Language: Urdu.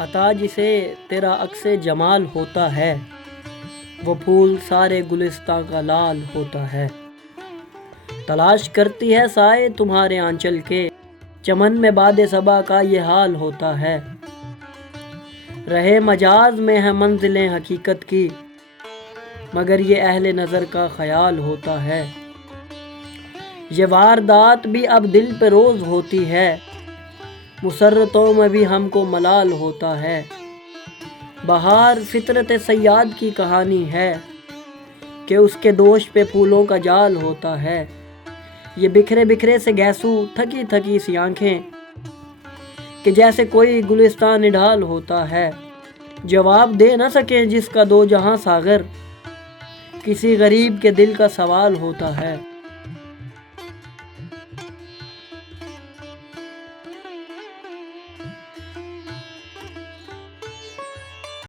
عطا جسے تیرا عکس جمال ہوتا ہے، وہ پھول سارے گلستاں کا لال ہوتا ہے۔ تلاش کرتی ہے سائے تمہارے آنچل کے، چمن میں باد صبا کا یہ حال ہوتا ہے۔ رہے مجاز میں ہے منزلیں حقیقت کی، مگر یہ اہل نظر کا خیال ہوتا ہے۔ یہ واردات بھی اب دل پہ روز ہوتی ہے، مسرتوں میں بھی ہم کو ملال ہوتا ہے۔ بہار فطرت صیاد کی کہانی ہے کہ اس کے دوش پہ پھولوں کا جال ہوتا ہے۔ یہ بکھرے بکھرے سے گیسو تھکی تھکی سی آنکھیں کہ جیسے کوئی گلستان نڈھال ہوتا ہے۔ جواب دے نہ سکیں جس کا دو جہاں ساغر، کسی غریب کے دل کا سوال ہوتا ہے۔